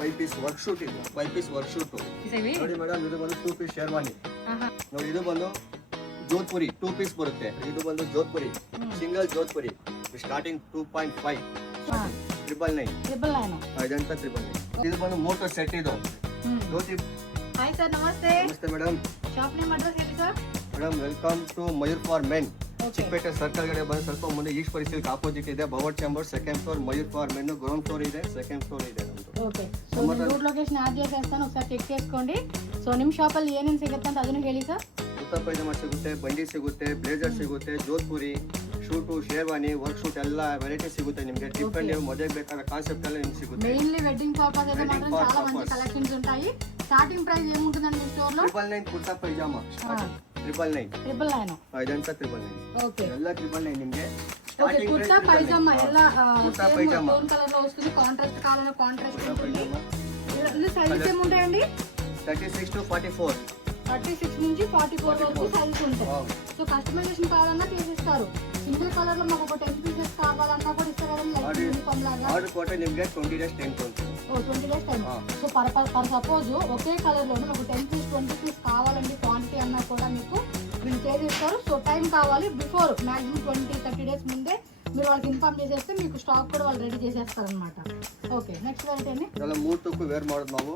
5 piece work shoot ಇದು 5 piece work shoot ನೋಡಿ madam. ಇದು ಬಂದು 2 ಪೀಸ್ ಶೇರ್ವಾನಿ ನೋಡಿ. ಇದು ಬಂದು ಜೋಧ್ಪುರಿ 2 ಪೀಸ್ ಬರುತ್ತೆ. ಇದು ಬಂದು ಜೋಧ್ಪುರಿ ಸಿಂಗಲ್ ಜೋಧ್ಪುರಿ ಸ್ಟಾರ್ಟಿಂಗ್ 2.5 999 ಇದಂತ 999. ಇದು ಬಂದು ಮೋಟರ್ ಸೆಟ್ ಇದು ಧೋತಿ. ಹಾಯ್ ಸರ್, ನಮಸ್ತೆ. ನಮಸ್ತೆ ಮೇಡಮ್. ಶಾಪ್ ನೇಮ್ ಅಡ್ರೆಸ್ ಹೇಳಿ sir. Madam welcome to Mayur for men. Chickpet circle ಗಡೆ ಬಂದು ಸ್ವಲ್ಪ ಮುಂದೆ ಈಶ್ವರಿ ಸಿಲ್ಕ್ ಆಪೋಸಿಟ್ ಇದೆ. ಬವರ್ chamber second floor, Mayur for men ground floor ಇದೆ, ಸೆಕೆಂಡ್ ಫ್ಲೋರ್ ಇದೆ ನಮ್ದು. ಓಕೆ, సో నేను రూట్ లొకేషన్ యాడ్ చేసేస్తాను, ఒకసారి చెక్ చేసుకోండి. సో ನಿಮ್ಮ ಶಾಪ್ ಅಲ್ಲಿ ಏನೇನು ಸಿಗುತ್ತೆ ಅಂತ ಅದನ್ನು ಹೇಳಿ ಸರ್. ಕುರ್ತಾ ಪೈಜಾಮ ಸಿಗುತ್ತೆ, ಬಂಡಿ ಸಿಗುತ್ತೆ, ಬ್ಲೇಜರ್ ಸಿಗುತ್ತೆ, Jodhpuri suit, sherwani, work suit ಎಲ್ಲ ವೆರೈಟಿ ಸಿಗುತ್ತೆ ನಿಮಗೆ. ಡಿಫ್ರೆಂಟ್ ನೀವು ಮದುವೆಗೆ ಬೇಕಾದ ಕಾನ್ಸೆಪ್ಟ್ ಎಲ್ಲ ನಿಮ್ಗೆ ಸಿಗುತ್ತೆ. మెయిన్లీ వెడ్డింగ్ పర్పస్ అయితే మాత్రం చాలా మంచి కలెక్షన్స్ ఉంటాయి. స్టార్టింగ్ ప్రైస్ ఏముంటుందండి మీ స్టోర్ లో? 999 కుర్తా పైజామ 999 ఇదంతా 999. ఓకే, ಎಲ್ಲ 999 ನಿಮಗೆ. ఓకే, కుర్తా పైజామా ಎಲ್ಲ టోన్ కలర్ లో వస్తుంది. కాంట్రాస్ట్ కావాలన్నా కాంట్రాస్ట్ ఉంటుంది. ఇది సైజెస్ ఏముంటాయండి? 36 to 44. 36 నుంచి 44 వరకు సైజెస్ ఉంటాయి. సో కస్టమైజేషన్ కావాలన్నా చేసిస్తారు. సింగిల్ కలర్ లో మాకు ఒక 10 పీసెస్ కావాలన్నా కూడా ఇస్తారు కదా, లైక్ యూనిఫామ్ లాగా. ఆర్డర్ కోట నిಮಗೆ 20 డేస్ టైం ఉంటుంది. ఓ 20 days time. So per suppose ఒకే కలర్ లోనే ఒక 10 పీస్ 20 పీస్ కావాలండి క్వాంటిటీ అన్నా కూడా మీకు వీళ్ళు చేసిస్తారు. సో టైం కావాలి, బిఫోర్ మాక్సిమం 20-30 డేస్ ముందే మీరు వాళ్ళకి ఇన్ఫార్మ్ చేసేస్తే మీకు స్టాక్ కూడా వాళ్ళు రెడీ చేసేస్తారు అనమాట. ఓకే, నెక్స్ట్ వెరైటీ అండి. ಎಲ್ಲ 3 ತೂಕು ವೇರ್ ಮಾಡೋದು ನಾವು.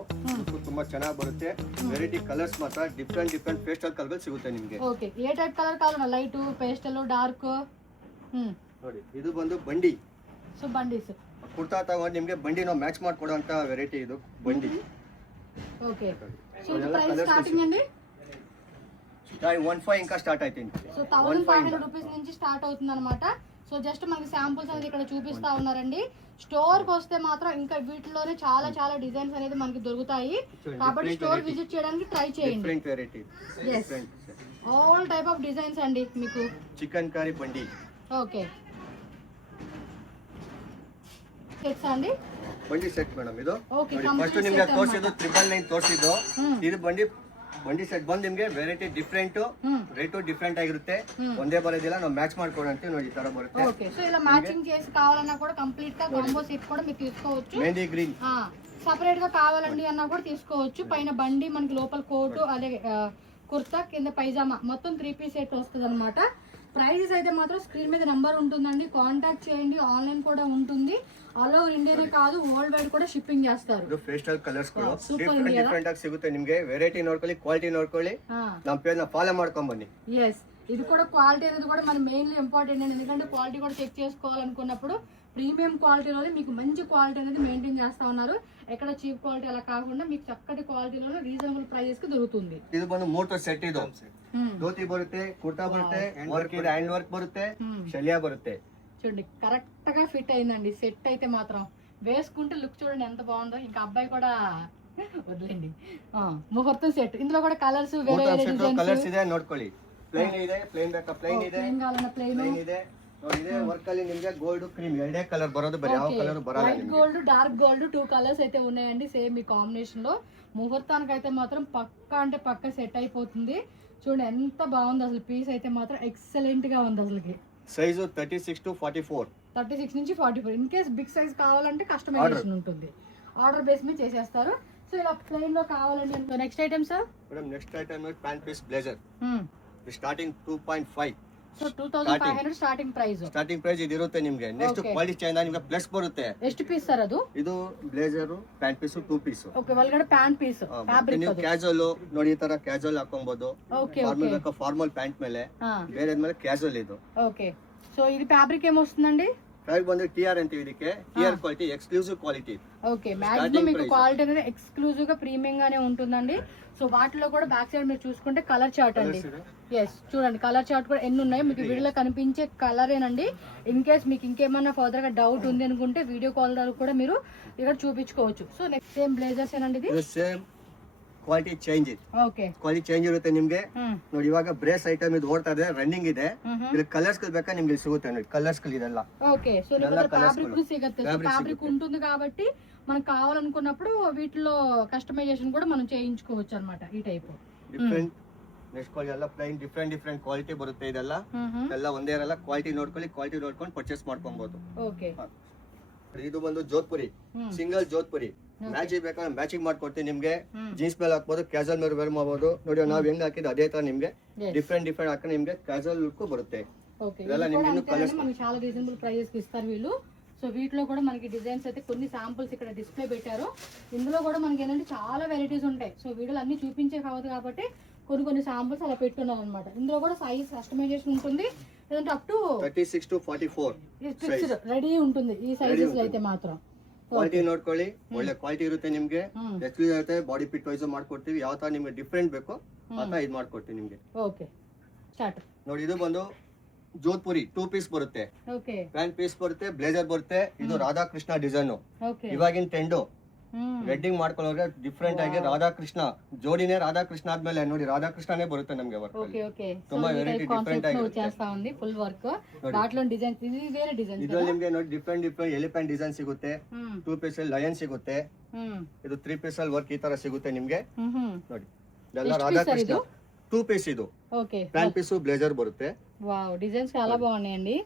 ತುಂಬಾ ಚೆನ್ನಾಗಿ ಬರುತ್ತೆ. ವೆರೈಟಿ ಕಲರ್ಸ್ ಮಾತ್ರ ಡಿಫ್ರೆಂಟ್ ಪೇಸ್ಟಲ್ ಕಲರ್ ಸಿಗುತ್ತೆ ನಿಮಗೆ. ಓಕೆ, ఏ ಟೈಪ್ ಕಲರ್ ಕಾవాలన్నా? Light, pastel, dark. ನೋಡಿ ಇದು ಬಂದು ಬಂಡಿ. ಸೊ ಬಂಡೀಸ್ ಕುರ್ತಾ ತಗೊಂಡು ನಿಮಗೆ ಬಂಡಿ ನಾವು ಮ್ಯಾಚ್ ಮಾಡಿ ಕೊಡುವಂತ ವೆರೈಟಿ ಇದು ಬಂಡಿ. ఓకే, సో ఇది ప్రైస్ స్టార్టింగ్ అండి 15 ఇంకా స్టార్ట్ అవుతుంది. సో 1500 రూపీస్ నుంచి స్టార్ట్ అవుతుంది అనమాట. సో జస్ట్ మనకి శాంపుల్స్ అనేది ఇక్కడ చూపిస్తా ఉన్నారండి. స్టోర్ కి వస్తే మాత్రం ఇంకా వీటిలోనే చాలా చాలా డిజైన్స్ అనేది మనకి దొరుకుతాయి. కాబట్టి స్టోర్ విజిట్ చేయడానికి ట్రై చేయండి. Different variety, all type of designs అండి మీకు. చికెన్ కర్రీ ಬಂಡಿ. ఓకే, సెట్స్ ಅಂడి. ಬಂಡಿ ಸೆಟ್ ಮೇಡಮ್ ಇದು. ಓಕೆ, ಫಸ್ಟ್ ನಿಮಗೆ ತೋರಿಸಿದ್ದು 999 ತೋರಿಸಿದ್ದು. ಇದು ಬಂಡಿ ಸೆಟ್ ಬಂದು ನಿಮಗೆ ವೆರೈಟಿ ಡಿಫ್ರೆಂಟ್, ರೇಟು ಡಿಫ್ರೆಂಟ್ ಆಗಿರುತ್ತೆ. ಒಂದೇ ಬರೋದಿಲ್ಲ, ನಾವು ಮ್ಯಾಚ್ ಮಾಡ್ಕೊಡಂತೀವಿ. ನೋಡಿ ಈ ತರ ಬರುತ್ತೆ. ఓకే, సో ఇలా మ్యాచింగ్ చేసి కావాలన్నా కూడా కంప్లీట్ గా కాంబో సెట్ కూడా మీరు తీసుకోవచ్చు. మెహందీ గ్రీన్ సపరేట్ గా కావాలండి అన్నా కూడా తీసుకోవచ్చు. పైన బండి మనకి లోపల కోటు, అలాగే కుర్తా, కింద పైజామా, మొత్తం 3 పీస్ సెట్ వస్తుంది అనమాట. ప్రైజెస్ అయితే మాత్రం స్క్రీన్ మీద నెంబర్ ఉంటుందండి, కాంటాక్ట్ చేయండి. ఆన్లైన్ కూడా ఉంటుంది. ఆల్ ఓవర్ ఇండియానే కాదు, వరల్డ్ వైడ్ కూడా షిప్పింగ్ చేస్తారు. ಇದು ಫೇಸ್ಟಲ್ ಕಲರ್ಸ್ ಗಳು ಡಿಫರೆಂಟ್ ಆಗಿ ಸಿಗುತ್ತೆ ನಿಮಗೆ. ವೆರೈಟಿ ನೋಡ್ಕೊಳ್ಳಿ, ಕ್ವಾಲಿಟಿ ನೋಡ್ಕೊಳ್ಳಿ. ನಮ್ಮ ಪೇಜ್ನ ಫಾಲೋ ಮಾಡ್ಕೊಂಡ್ ಬನ್ನಿ. ఎస్, ఇది కూడా క్వాలిటీ అనేది కూడా మన మెయిన్లీ ఇంపార్టెంట్ అండి. ఎందుకంటే క్వాలిటీ కూడా చెక్ చేసుకోవాలనుకున్నప్పుడు ప్రీమియం క్వాలిటీలోనే మీకు మంచి క్వాలిటీ అనేది మెయింటైన్ చేస్తా ఉన్నారు. ఎక్కడ చీప్ క్వాలిటీ అలా కాకుండా మీకు చక్కటి క్వాలిటీలోనే రీజనబుల్ ప్రైజెస్ కి దొరుకుతుంది. ಇದು ಬಂದು ಮೋಟರ್ ಸೆಟ್. ಇದು ಧೋತಿ ಬರುತ್ತೆ, ಕುರ್ತಾ ಬರುತ್ತೆ, ವರ್ಕ್ ಇದೆ, ಹ್ಯಾಂಡ್ ವರ್ಕ್ ಬರುತ್ತೆ, ಶಲ್ಯ ಬರುತ್ತೆ. చూడండి కరెక్ట్ గా ఫిట్ అయిందండి సెట్ అయితే మాత్రం. వేసుకుంటే లుక్ చూడండి ఎంత బాగుందో. ఇంకా అబ్బాయి కూడా వదిలేండి. ముహూర్తం సెట్. ఇందులో కూడా కలర్స్ వేరే వేరే కలర్స్ ಇದೆ ನೋಡ್ಕೊಳ್ಳಿ. ಪ್ಲೇನ್ ಇದೆ, ಪ್ಲೇನ್ ಬೇಕಾ ಪ್ಲೇನ್ ಇದೆ, ప్లేన్ కావాలన్నా ప్లేన్ ಇದೆ. ನೋಡಿ ಇದೆ ವರ್ಕ್ ಅಲ್ಲಿ ನಿಮಗೆ ಗೋಲ್ಡ್, క్రీమ్ ಎರಡೇ కలర్ బరోదు. ಬೇರೆ ಯಾವ కలర్ బరాల. Light gold, dark gold 2 colours అయితే ఉన్నాయండి సేమ్ ఈ కాంబినేషన్ లో. ముహూర్తానికి అయితే మాత్రం పక్కా అంటే పక్కా సెట్ అయిపోతుంది. చూడండి ఎంత బాగుంది అసలు. పీస్ అయితే మాత్రం ఎక్సలెంట్ గా ఉంది అసలుకి. Size 36 to 44. 36 నుంచి 44. ఇన్ కేస్ బిగ్ సైజ్ కావాలంటే కస్టమైజేషన్ ఉంటుంది. ఆర్డర్ బేస్ మీద చేసేస్తారు. సో ఇలా ప్లెయిన్ లో కావాలండి. Next item sir. Madam next item pant piece blazer. Starting 2.5. So 2500 starting price. Starting price ಇದು ಇರುತ್ತೆ ನಿಮಗೆ. ನೆಕ್ಸ್ಟ್ ಕ್ವಾಲಿಟಿ ಚೇಂಜ್ ಆಗಿ ನಿಮಗೆ ಪ್ಲಸ್ ಬರುತ್ತೆ. ಎಷ್ಟು ಪೀಸ್ ಸರ್ ಅದು? ಇದು blazer pant piece 2 piece. Okay, ಒಳಗಡೆ ಪ್ಯಾಂಟ್ ಪೀಸ್ ಫ್ಯಾಬ್ರಿಕ್. ನೀವು ಕ್ಯಾಜುವಲ್ ನೋಡಿ ಈ ತರ ಕ್ಯಾಜುವಲ್ ಹಾಕೊಬಹುದು. ಫಾರ್ಮಲ್ ಬೇಕಾ ಫಾರ್ಮಲ್ ಪ್ಯಾಂಟ್ ಮೇಲೆ, ಬೇರೆ ಮೇಲೆ ಕ್ಯಾಜುವಲ್ ಇದು. ఓకే, సో ఇది ఫ్యాబ్రిక్ ఏమొస్తుందండి? ఫ్యాబ్రిక్ ಬಂದು ಟಿಆರ್ ಅಂತೀವಿ ಇದಕ್ಕೆ. TR quality, exclusive quality. Okay, maximum మీకు క్వాలిటీ అనేది ఎక్స్క్లూజివ్ గా ప్రీమియం గానే ఉంటుందండి. సో వాటిలో కూడా బ్యాక్ సైడ్ మీరు చూసుకుంటే కలర్ చార్ట్ అండి. ఎస్, చూడండి కలర్ చార్ట్ కూడా ఎన్ని ఉన్నాయో మీకు వీడియోలో కనిపించే కలరేనండి. ఇన్ కేస్ మీకు ఇంకేమన్నా ఫర్దర్ గా డౌట్ ఉంది అనుకుంటే వీడియో కాల్ ద్వారా కూడా మీరు ఇక్కడ చూపించుకోవచ్చు. సో నెక్స్ట్ సేమ్ బ్లేజర్స్ ఏనండి ఇది. సేమ్ ಕ್ವಾಲಿಟಿ ಚೇಂಜ್ ಇದೆ. ಓಕೆ, ಕ್ವಾಲಿಟಿ ಚೇಂಜ್ ಇರುತ್ತೆ ನಿಮಗೆ. ನೋಡಿ ಇವಾಗ ಬ್ರೇಸ್ ಐಟಮ್ ಇದು ಓಡ್ತಾ ಇದೆ, ರನ್ನಿಂಗ್ ಇದೆ. ಇದು ಕಲರ್ಸ್ ಬೇಕಾ ನಿಮ್ಗೆ ಸಿಗುತ್ತೆ ನೋಡಿ. ಕಲರ್ಸ್ ಇದೆಲ್ಲ. ఓకే, సో ఫ్యాబ్రిక్ సిಗುತ್ತೆ. ఫ్యాబ్రిక్ ఉంటుంది కాబట్టి మనకు కావాలనుకున్నప్పుడు వీటిలో కస్టమైజేషన్ కూడా మనం చేయించుకోవచ్చు అన్నమాట. ఈ టైప్ ಡಿಫರೆಂಟ್ ನೆಕ್ಸ್ಟ್ ಕ್ವಾಲಿಟಿ ಎಲ್ಲ ಪ್ಲೈನ್ ಡಿಫರೆಂಟ್ ಕ್ವಾಲಿಟಿ ಬರುತ್ತೆ. ಇದೆಲ್ಲ ಎಲ್ಲ ಒಂದೇ ಇರಲ್ಲ. ಕ್ವಾಲಿಟಿ ನೋಡ್ಕೊಳ್ಳಿ, ಕ್ವಾಲಿಟಿ ನೋಡ್ಕೊಂಡು ಪರ್ಚೇಸ್ ಮಾಡ್ಕೊಬಹುದು. ಓಕೆ, ಇದು ಬಂದು ಜೋಧ್ಪುರಿ ಸಿಂಗಲ್ ಜೋಧ್ಪುರಿ ಮ್ಯಾಚಿಂಗ್ ಬೇಕಾದ್ರೆ ಮ್ಯಾಚಿಂಗ್ ಮಾಡ್ಕೊಡ್ತೀವಿ ನಿಮ್ಗೆ. ಜೀನ್ಸ್ ಮೇಲೆ ಹಾಕ್ಬೋದು, ಕ್ಯಾಸಲ್ ಮೇಲೆ ವೇರ್ ಮಾಡ್ಬೋದು. ನೋಡಿ ನಾವ್ ಹೆಂಗ್ ಹಾಕಿದ್ ಅದೇ ತರ ನಿಮ್ಗೆ ಡಿಫ್ರೆಂಟ್ ಹಾಕಿ ನಿಮ್ಗೆ ಕ್ಯಾಸಲ್ ಲುಕ್ ಬರುತ್ತೆ. ಇದೆಲ್ಲ ನಿಮ್ಗೆ ಕಲರ್ಸ್ మనకి చాలా రీజనబుల్ ప్రైజెస్ కి ఇస్తారు వీళ్ళు. సో వీటిలో కూడా మనకి డిజైన్స్ అయితే కొన్ని శాంపుల్స్ ఇక్కడ డిస్ప్లే పెట్టారు. ఇందులో కూడా మనకి ఏంటంటే చాలా వెరైటీస్ ఉంటాయి. సో వీడియోలు అన్ని చూపించే కావద్దు కాబట్టి కొన్ని శాంపుల్స్ అలా పెట్టున్నారు అనమాట. ఇందులో కూడా సైజ్ కస్టమైజేషన్ ఉంటుంది, లేదంటే అప్ టు 36 to 44 రెడీ ఉంటుంది ఈ సైజెస్ లో అయితే మాత్రం. ಕ್ವಾಲಿಟಿ ನೋಡ್ಕೊಳ್ಳಿ, ಒಳ್ಳೆ ಕ್ವಾಲಿಟಿ ಇರುತ್ತೆ ನಿಮ್ಗೆ. ಎಕ್ಸ್ಕ್ಲೂಸಿವ್ ಇರುತ್ತೆ, ಬಾಡಿ ಪಿಟ್ ವೈಸ್ ಮಾಡ್ಕೊಡ್ತೀವಿ. ಯಾವ ತರ ನಿಮ್ಗೆ ಡಿಫ್ರೆಂಟ್ ಬೇಕೋ ಆ ತರ ಇದು ಮಾಡ್ಕೊಡ್ತೀವಿ ನಿಮ್ಗೆ. Okay start. ನೋಡಿ ಇದು ಬಂದು ಜೋಧ್ಪುರಿ 2 ಪೀಸ್ ಬರುತ್ತೆ, ಓಕೆ ಪ್ಯಾಂಟ್ ಪೀಸ್ ಬರುತ್ತೆ, ಬ್ಲೇಸರ್ ಬರುತ್ತೆ. ಇದು ರಾಧಾಕೃಷ್ಣ ಡಿಸೈನ್, ಓಕೆ ಇವಾಗಿನ ಟ್ರೆಂಡ್. ವೆಡ್ಡಿಂಗ್ ಮಾಡ್ಕೊಳ್ಳೋದ್ರೆ ಡಿಫ್ರೆಂಟ್ ಆಗಿ ರಾಧಾಕೃಷ್ಣ ಜೋಡಿನೇ ರಾಧಾಕೃಷ್ಣ ಆದ್ಮೇಲೆ ನೋಡಿ ರಾಧಾಕೃಷ್ಣನೇ ಬರುತ್ತೆ ನಮ್ಗೆ ವರ್ಕ್. ఓకే ఓకే ತುಂಬಾ ವೆರೈಟಿ ಡಿಫ್ರೆಂಟ್ ಆಗಿ చేస్తా ఉంది ఫుల్ వర్క్. దాంట్లో డిజైన్స్ ఇది వేరే డిజైన్. ಇದ್ರಲ್ಲಿ ನಿಮ್ಗೆ ನೋಡಿ ಡಿಫ್ರೆಂಟ್ ಎಲಿಫೆಂಟ್ ಡಿಸೈನ್ ಸಿಗುತ್ತೆ, 2 ಪೀಸ್ ಅಲ್ಲಿ ಲಯನ್ ಸಿಗುತ್ತೆ, ಇದು 3 ಪೀಸ್ ಅಲ್ಲಿ ವರ್ಕ್ ಈ ತರ ಸಿಗುತ್ತೆ ನಿಮ್ಗೆ. ನೋಡಿ ಇದೆಲ್ಲ ರಾಧಾಕೃಷ್ಣ 2 ಪೀಸ್. ಇದು ఓకే ಪ್ಯಾಂಟ್ ಪೀಸ್ ಬ್ಲೇಸರ್ ಬರುತ್ತೆ. వావ్ డిజైన్స్ చాలా బాగున్నాయండి.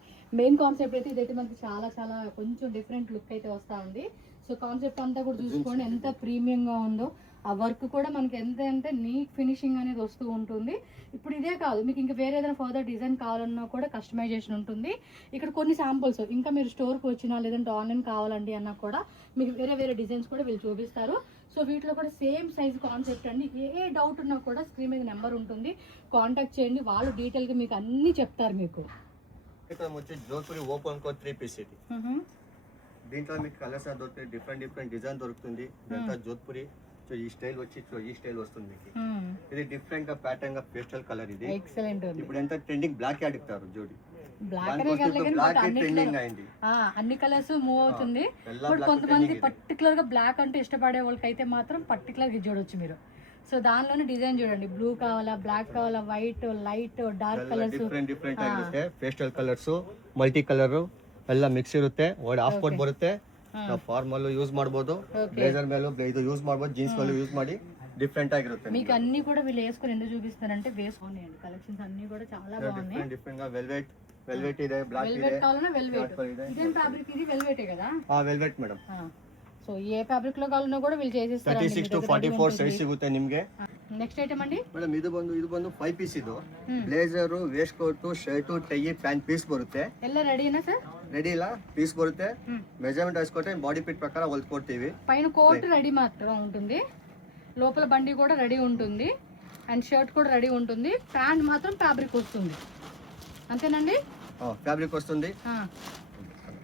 మెయిన్ కాన్సెప్ట్ అయితే ఇదైతే మనకి చాలా కొంచెం డిఫరెంట్ లుక్ అయితే వస్తా ఉంది. సో కాన్సెప్ట్ అంతా కూడా చూసుకోండి ఎంత ప్రీమియం గా ఉందో. ఆ వర్క్ కూడా మనకి ఎంత అంటే నీట్ ఫినిషింగ్ అనేది వస్తూ ఉంటుంది. ఇప్పుడు ఇదే కాదు, మీకు ఇంకా వేరే ఏదైనా ఫర్దర్ డిజైన్ కావాలన్నా కూడా కస్టమైజేషన్ ఉంటుంది. ఇక్కడ కొన్ని శాంపుల్స్ ఇంకా మీరు స్టోర్కి వచ్చినా లేదంటే ఆన్లైన్ కావాలండి అన్నా కూడా మీకు వేరే డిజైన్స్ కూడా వీళ్ళు చూపిస్తారు. సో వీటిలో కూడా సేమ్ సైజ్ కాన్సెప్ట్ అండి. ఏ డౌట్ ఉన్నా కూడా స్క్రీన్ మీద నెంబర్ ఉంటుంది, కాంటాక్ట్ చేయండి. వాళ్ళు డీటెయిల్గా మీకు అన్నీ చెప్తారు. మీకు ఇక్కడ వచ్చి జోధ్పూరి ఓపెన్ కో 3 పీస్ ఇది. దీంట్లో మీకు కలర్స్ దొరుకుతాయి, డిఫరెంట్ డిజైన్ దొరుకుతుంది. ఇదంతా జోధ్పూరి. సో ఈ స్టైల్ వచ్చి ఈ స్టైల్ వస్తుంది మీకు. ఇది డిఫరెంట్ గా ప్యాటర్న్ గా పేస్టల్ కలర్. ఇది ఎక్సలెంట్ ఉంది. ఇప్పుడు ఎంత ట్రెండింగ్ బ్లాక్ అడుగుతారు జోడి. బ్లాక్ ట్రెండింగ్ అయింది, అన్ని కలర్స్ మూవ్ అవుతుంది. బట్ కొంతమంది పర్టికులర్ గా బ్లాక్ అంటే ఇష్టపడే వాళ్ళకైతే మాత్రం పర్టికులర్ గా చూడొచ్చు మీరు. సో దానిలోనే డిజైన్ చూడండి, బ్లూ కావాలా, బ్లాక్ కావాలా, white, light, dark colours, different ಆಗಿರುತ್ತೆ. ಪೇಸ್ಟಲ್ ಕಲರ್ಸ್, ಮಲ್ಟಿ ಕಲರ್ ಎಲ್ಲ ಮಿಕ್ಸ್ ಇರುತ್ತೆ. ಒಳ್ಳೆ ಆಫ್ ಕೋಟ್ ಬರುತ್ತೆ, ನಾವು ಫಾರ್ಮಲ್ ಯೂಸ್ ಮಾಡಬಹುದು, ಬ್ಲೇಸರ್ ಮೇಲೂ ಇದು ಯೂಸ್ ಮಾಡಬಹುದು, ಜೀನ್ಸ್ ಮೇಲೂ ಯೂಸ್ ಮಾಡಿ ಡಿಫ್ರೆಂಟ್ ಆಗಿರುತ್ತೆ. మీకు అన్ని కూడా వీళ్ళు వేసుకొని ఎందుకు చూపిస్తారంటే వేసుకున్నాయండి. కలెక్షన్స్ అన్ని కూడా చాలా బాగున్నాయి. డిఫరెంట్ గా వెల్వెట్ ಇದೆ, బ్లాక్ ಇದೆ, వెల్వెట్ కావాలన్నా వెల్వెట్. ఇదేం ఫ్యాబ్రిక్ ఇది? వెల్వెటే కదా? Velvet madam. సో ఏ ఫ్యాబ్రిక్ లో కావాలన్నా కూడా వీళ్ళు చేసేస్తారు. 36 to 44 ಸೈಜ್ ಸಿಗುತ್ತೆ ನಿಮಗೆ. నెక్స్ట్ ఐటమ్ అండి ಮೇಡಮ್, ಇದು ಬಂದು 5 ಪೀಸ್. ಇದು blazer, waist coat, shirt, tie, pant piece ಬರುತ್ತೆ. ಎಲ್ಲ ರೆಡಿನಾ ಸರ್? రెడీ ಇಲ್ಲ, పీస్ బರುತ್ತೆ. మెజర్మెంట్ వేసుకుంటే బాడీ ఫిట్ ప్రకారం ಹೊಲ್ಕೊಡ್ತೀವಿ. పైన కోట్ రెడీ మాత్రం ఉంటుంది, లోపల బండి కూడా రెడీ ఉంటుంది, అండ్ షర్ట్ కూడా రెడీ ఉంటుంది. ప్యాంట్ మాత్రం ఫ్యాబ్రిక్ వస్తుంది, అంతేనండి? ఫ్యాబ్రిక్ వస్తుంది.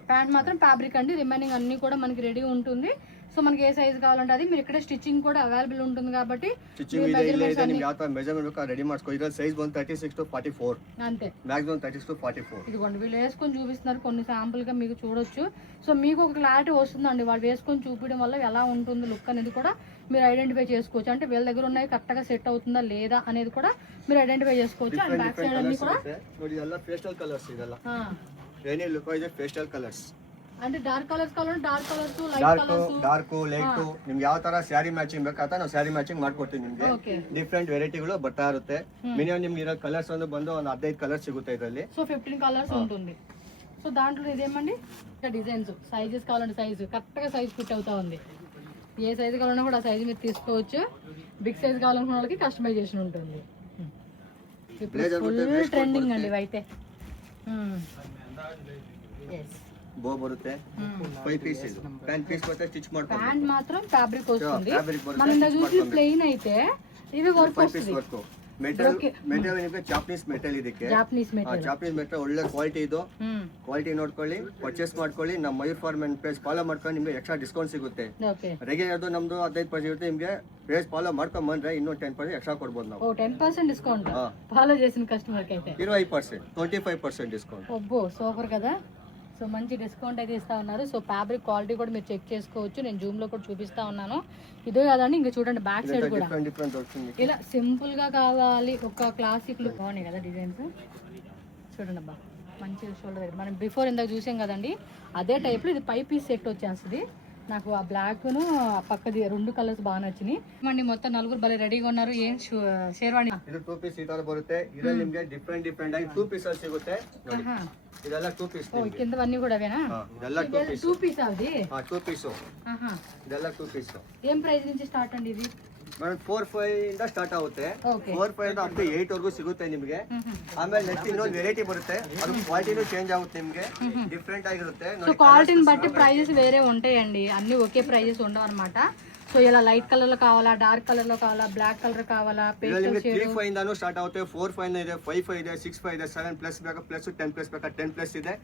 ప్యాంట్ మాత్రం ఫ్యాబ్రిక్ అండి. రిమైనింగ్ అన్ని కూడా మనకి రెడీ ఉంటుంది. సో మనకి ఏ సైజ్ కావాలంటే అది. మీరు ఇక్కడ స్టిచ్చింగ్ కూడా అవైలబుల్ ఉంటుంది కాబట్టి మెజర్మెంట్ రెడీ చేసుకో. ఇద్ರಲ್ಲಿ సైజ్ ಬಂದು 36 to 44 అంతే, మాక్సిమం 36 to 44. ఇదిగోండి వీళ్ళు వేసుకొని చూపిస్తున్నారు, కొన్ని శాంపుల్ గా మీకు చూడొచ్చు. సో మీకు ఒక క్లారిటీ వస్తుందండి, వాళ్ళు వేసుకొని చూపించడం వల్ల ఎలా ఉంటుంది లుక్ అనేది కూడా మీరు ఐడెంటిఫై చేసుకోవచ్చు. అంటే వీళ్ళ దగ్గర ఉన్నాయి కరెక్ట్ గా సెట్ అవుతుందా లేదా అనేది కూడా మీరు ఐడెంటిఫై చేసుకోవచ్చు. అండ్ బ్యాక్ సైడ్ అన్ని కూడా ನೋಡಿ ಎಲ್ಲ ಪೇಸ್ಟಲ್ ಕಲರ್ಸ್ ಇದೆಲ್ಲ. ಏನೇ ಲುಕ್ ಇದೆ ಪೇಸ್ಟಲ್ ಕಲರ್ಸ್. అంటే డార్క్ కలర్స్ కావాలంటే dark colours, light colours, dark, light, ನಿಮ್ಗೆ ಯಾವ ತರ ಸ್ಯಾರಿ ಮ್ಯಾಚಿಂಗ್ ಬೇಕಾದ್ರೆ ನಾವು ಸ್ಯಾರಿ ಮ್ಯಾಚಿಂಗ್ ಮಾಡ್ಕೊಡ್ತೀವಿ ನಿಮ್ಗೆ. ಡಿಫ್ರೆಂಟ್ ವೆರೈಟಿಗಳು ಬರ್ತಾ ಇರುತ್ತೆ. ಮಿನಿಮಮ್ ನಿಮ್ಗೆ ಇರೋ ಕಲರ್ಸ್ ಒಂದು 15 ಕಲರ್ಸ್ ಸಿಗುತ್ತೆ ಇದರಲ್ಲಿ. సో 15 కలర్స్ ఉంటుంది. సో దాంట్లో ఇదేమండి డిజైన్స్, సైజెస్ కావాలంటే సైజు కరెక్ట్ గా సైజ్ ఫిట్ అవుతా ఉంది. ఏ సైజు కావాలన్నా కూడా ఆ సైజు మీరు తీసుకోవచ్చు. బిగ్ సైజ్ కావాలనుకున్న వాళ్ళకి కస్టమైజేషన్ ఉంటుంది. ఫుల్ ట్రెండింగ్ అండి ఇవైతే. బో బರುತ್ತೆ. 5 పీస్ ಇದು. ಪ್ಯಾಂಟ್ ಪೀಸ್ ಮತ್ತೆ ಸ್ಟಿಚ್ ಮಾಡ್ಕೊಂಡು ಪ್ಯಾಂಟ್ ಮಾತ್ರ ಫ್ಯಾಬ್ರಿಕ್ వస్తుంది. మనం చూసి ప్లెయిన్ అయితే ఇవి వర్క్ వస్తుంది. ಮೆಟಲ್ ನಿಮಗೆ ಜಾಪನೀಸ್ ಮೆಟಲ್ ಇದಕ್ಕೆ. ಜಾಪನೀಸ್ ಮೆಟಲ್ ಒಳ್ಳೆ ಕ್ವಾಲಿಟಿ ಇದು. ಕ್ವಾಲಿಟಿ ನೋಡ್ಕೊಳ್ಳಿ, ಪರ್ಚೇಸ್ ಮಾಡ್ಕೊಳ್ಳಿ. ನಮ್ಮ ಮಯೂರ್ ಫಾರ್ಮ್ ಪೇಜ್ ಫಾಲೋ ಮಾಡ್ಕೊಂಡು ನಿಮ್ಗೆ ಎಕ್ಸ್ಟ್ರಾ ಡಿಸ್ಕೌಂಟ್ ಸಿಗುತ್ತೆ. ರೆಗ್ಯುಲರ್ ನಮ್ದು 15% ಇರುತ್ತೆ. ನಿಮ್ಗೆ ಪೇಜ್ ಫಾಲೋ ಮಾಡ್ಕೊಂಡ್ ಬಂದ್ರೆ ಇನ್ನೂ 10% ಎಕ್ಸ್ಟ್ರಾ ಕೊಡ್ಬೋದು ನಾವು. 10% డిస్కౌంట్ ఫాలో చేసిన కస్టమర్ కి అయితే 25%, 25% డిస్కౌంట్. అబ్బో సూపర్ కదా. సో మంచి డిస్కౌంట్ అయితే ఇస్తా ఉన్నారు. సో ఫ్యాబ్రిక్ క్వాలిటీ కూడా మీరు చెక్ చేసుకోవచ్చు. నేను జూమ్ లో కూడా చూపిస్తా ఉన్నాను. ఇదే కదండి, ఇంకా చూడండి బ్యాక్ సైడ్ కూడా ఇలా సింపుల్ గా కావాలి. ఒక క్లాసిక్ లుక్ బాగున్నాయి కదా డిజైన్స్. చూడండి అబ్బా, మంచి షోల్డర్ దగ్గర మనం బిఫోర్ ఇందాక చూసాం కదండి, అదే టైప్ లో ఇది 5 పీస్ సెట్ వచ్చేస్తుంది. నాకు ఆ బ్లాక్ ను ఆ పక్కది 2 కలర్స్ బాగా నచ్చినాయి మండి. మొత్తం నలుగురు భలే రెడీగా ఉన్నారు. ಏನ್ ಶೇರ್ವಾಣಿ ಇದು 2 ಪೀಸ್ ಈ ತರ ಬರುತ್ತೆ. ಇದರಲ್ಲಿ ನಿಮಗೆ ಡಿಫ್ರೆಂಟ್ ಆಗಿ 2 ಪೀಸ್ ಅಲ್ಲಿ ಸಿಗುತ್ತೆ ನೋಡಿ. ಇದೆಲ್ಲ 2 ಪೀಸ್ ಓ ಕಿಂದವన్నీ కూడా ಅವೇನಾ? ಇದೆಲ್ಲ 2 ಪೀಸ್. 2 ಪೀಸ್ ಅವದಿ? 2 ಪೀಸ್. ಇದೆಲ್ಲ 2 ಪೀಸ್. ಏನ್ ಪ್ರೈಸ್ నుంచి ಸ್ಟಾರ್ಟ್ ಅಂడి ఇది? ಮೇಡಮ್ 4-5 ಇಂದ ಸ್ಟಾರ್ಟ್ ಆಗುತ್ತೆ. 4-5 ಇಂದ ಅಪ್ ಟು 8 ವರೆಗೂ ಸಿಗುತ್ತೆ ನಿಮಗೆ. ಆಮೇಲೆ ನೆಕ್ಸ್ಟ್ ಇನ್ನೊಂದು ವೆರೈಟಿ ಬರುತ್ತೆ, ಅದು ಕ್ವಾಲಿಟಿನೂ ಚೇಂಜ್ ಆಗುತ್ತೆ ನಿಮಗೆ, ಡಿಫ್ರೆಂಟ್ ಆಗಿರುತ್ತೆ. సో క్వాలిటీని బట్టి ప్రైజెస్ వేరే ఉంటాయండి, అన్ని ఒకే ప్రైజెస్ ఉండవు అన్నమాట. సో ఇలా లైట్ కలర్ లో కావాలా, డార్క్ కలర్ లో కావాలా, బ్లాక్ కలర్ కావాలా, పేస్టల్ షేడ్ 3-5 ఇందాನು ಸ್ಟಾರ್ಟ್ ಆಗುತ್ತೆ. 4-5 ಇದೆ, 5-5 ಇದೆ, 6-5 ಇದೆ, 7 ಪ್ಲಸ್ ಬೇಕಾ ಪ್ಲಸ್ 10 ಪ್ಲಸ್ ಬೇಕಾ 10 ಪ್ಲಸ್ ಇದೆ.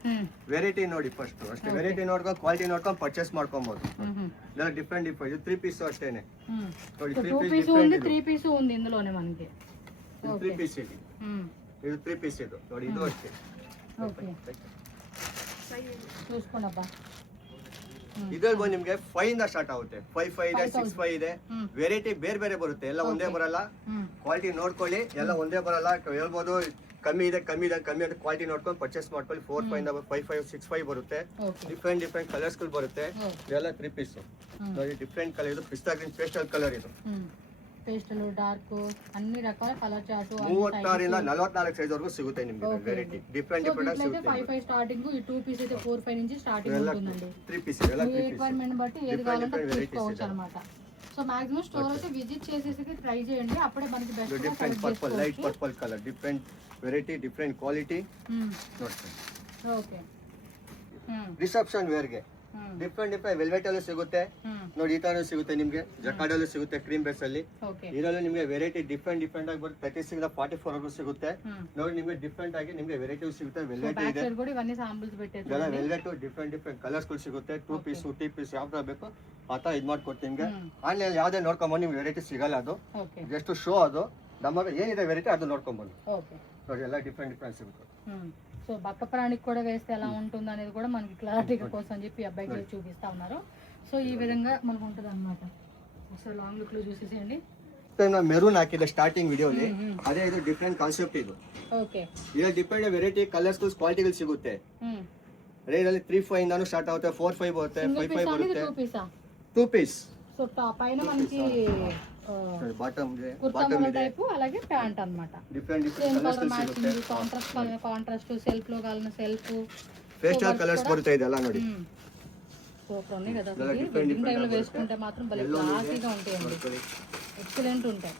ವೆರೈಟಿ ನೋಡಿ ಫಸ್ಟ್ ಅಷ್ಟೇ, ವೆರೈಟಿ ನೋಡ್ಕೊಂಡು ಕ್ವಾಲಿಟಿ ನೋಡ್ಕೊಂಡು ಪರ್ಚೇಸ್ ಮಾಡ್ಕೊಬಹುದು. ಇದೆಲ್ಲ ಡಿಫ್ರೆಂಟ್ ಇದು 3 ಪೀಸ್ ಅಷ್ಟೇನೆ ನೋಡಿ. 2 పీస్ ఉంది, 3 పీస్ ఉంది ఇందులోనే మనకి. 3 ಪೀಸ್ ಇದೆ, ಇದು 3 ಪೀಸ್ ಇದು ನೋಡಿ. ಇದು ಅಷ್ಟೇ. ఓకే చూసుకోండబ్బా. ಇದ್ರಲ್ಲಿ ಬಂದು ನಿಮ್ಗೆ 5 ಇಂದ ಸ್ಟಾರ್ಟ್ ಆಗುತ್ತೆ. 5-5 ಇದೆ, 6-5 ಇದೆ. ವೆರೈಟಿ ಬೇರೆ ಬೇರೆ ಬರುತ್ತೆ, ಎಲ್ಲ ಒಂದೇ ಬರಲ್ಲ. ಕ್ವಾಲಿಟಿ ನೋಡ್ಕೊಳ್ಳಿ, ಎಲ್ಲ ಒಂದೇ ಬರಲ್ಲ. ಹೇಳ್ಬೋದು ಕಮ್ಮಿ ಇದೆ ಅಂತ ಕ್ವಾಲಿಟಿ ನೋಡ್ಕೊಂಡು ಪರ್ಚೇಸ್ ಮಾಡ್ಕೊಳ್ಳಿ. 4-5 ಇಂದ 5-5, 6-5 ಬರುತ್ತೆ. ಡಿಫ್ರೆಂಟ್ ಕಲರ್ಸ್ ಗಳು ಬರುತ್ತೆ. ಇದೆಲ್ಲ 3 ಪೀಸ್ ನೋಡಿ. ಡಿಫ್ರೆಂಟ್ ಕಲರ್, ಇದು ಪಿಸ್ತಾ ಗ್ರೀನ್ ಪೇಸ್ಟಲ್ ಕಲರ್, ಇದು పేస్టల్ డార్క్ అన్ని రకాల కలర్ చార్ట్ 36 ఇంದ 44 సైజ్ వరకు సిಗುತ್ತೆ నిಮಗೆ ವೆರೈಟಿ. ಡಿಫ್ರೆಂಟ್ అయితే 5-5 స్టార్టింగ్, ఈ 2 పీస్ అయితే 4-5 నుంచి స్టార్టింగ్ ఉంటుందండి. 3 పీస్ ಎಲ್ಲ 3 పీస్ రిక్వైర్మెంట్ బట్టి ఏది కావాలంటే తీసుకోవచ్చు అన్నమాట. సో మాక్సిమం స్టోర్ అయితే విజిట్ చేసేసి ట్రై చేయండి, అప్పుడే మనకి బెస్ట్ గా different purple, light purple colour, different variety, different quality ನೋಡಿ. ಓಕೆ ರಿಸೆಪ್ಷನ್ ವೇರ್ ಗೆ ಡಿಫ್ರೆಂಟ್ ವೆಲ್ವೆಟ್ ಅಲ್ಲೂ ಸಿಗುತ್ತೆ ನೋಡಿ. ಈ ತರ ಸಿಗುತ್ತೆ ನಿಮ್ಗೆ, ಜಕಾರ್ಡ್ ಅಲ್ಲೂ ಸಿಗುತ್ತೆ, ಕ್ರೀಮ್ ಬೇಸ್ ಅಲ್ಲಿ. ಇದರಲ್ಲೂ ನಿಮ್ಗೆ ವೆರೈಟಿ ಡಿಫ್ರೆಂಟ್ ಆಗಿ ಬರುತ್ತೆ. 36 ಇಂದ 44 ವರೆಗೂ ಸಿಗುತ್ತೆ ನೋಡಿ. ನಿಮ್ಗೆ ಡಿಫ್ರೆಂಟ್ ಆಗಿ ನಿಮ್ಗೆ ವೆರೈಟಿ ಸಿಗುತ್ತೆ. ವೆಲ್ವೆಟ್ ಇದೆ, ಇದೆಲ್ಲ ವೆಲ್ವೆಟ್ ಡಿಫ್ರೆಂಟ್ ಕಲರ್ಸ್ ಗಳು ಸಿಗುತ್ತೆ. 2 ಪೀಸ್ 3 ಪೀಸ್ ಯಾವ ತರ ಬೇಕು ಆ ತರ ಇದು ಮಾಡ್ಕೊಡ್ತೀನಿ ನಿಮ್ಗೆ. ಆನ್ಲೈನ್ ಯಾವ್ದೇ ನೋಡ್ಕೊಂಬಂದು ನಿಮ್ಗೆ ವೆರೈಟಿ ಸಿಗಲ್ಲ, ಅದು ಜಸ್ಟ್ ಶೋ. ಅದು ನಮ್ಮ ಏನಿದೆ ವೆರೈಟಿ ಅದು ನೋಡ್ಕೊಂಬಂದು ನೋಡಿ. ಎಲ್ಲ ಡಿಫ್ರೆಂಟ್ ಸಿಗುತ್ತೆ. సో బక్క ప్రాణికి కూడా వేస్తే ఎలా ఉంటుంది అనేది కూడా మనకి క్లారిటీగా కోసం చెప్పి అబ్బాయికి చూపిస్తా ఉన్నారు. సో ఈ విధంగా మనకు ఉంటుంది అనమాట. ఒకసారి లాంగ్ లుక్ లో చూసేసేయండి. ಮೆರೂನ್ ಹಾಕಿದೆ ಸ್ಟಾರ್ಟಿಂಗ್ ವಿಡಿಯೋಲಿ, ಅದೇ ಇದು ಡಿಫ್ರೆಂಟ್ ಕಾನ್ಸೆಪ್ಟ್ ಇದು. ಓಕೆ, ಇದು ಡಿಫ್ರೆಂಟ್ ವೆರೈಟಿ ಕಲರ್ಸ್ ಕ್ವಾಲಿಟಿಗಳು ಸಿಗುತ್ತೆ. ರೇರಲ್ಲಿ 3-5 ಇಂದಾನು ಸ್ಟಾರ್ಟ್ ಆಗುತ್ತೆ, 4-5 ಬರುತ್ತೆ, 5-5 ಬರುತ್ತೆ. 2 ಪೀಸ್. సో పైన మనకి బాటమ్ టైపు, అలాగే ప్యాంట్ అన్నమాట. డిఫరెంట్ కలర్స్ ಸಿಗುತ್ತೆ. కాంట్రాస్ట్ సెల్ఫ్ లో కాలిన సెల్ఫ్ పేస్టల్ కలర్స్ బರುತ್ತೆ. ಇದೆಲ್ಲ ನೋಡಿ సూపర్ ఉంది కదా. ఈవినింగ్ టైంలో వేసుకుంటే మాత్రం భలే క్లాసీగా ఉంటాయండి, ఎక్సలెంట్ ఉంటాయి.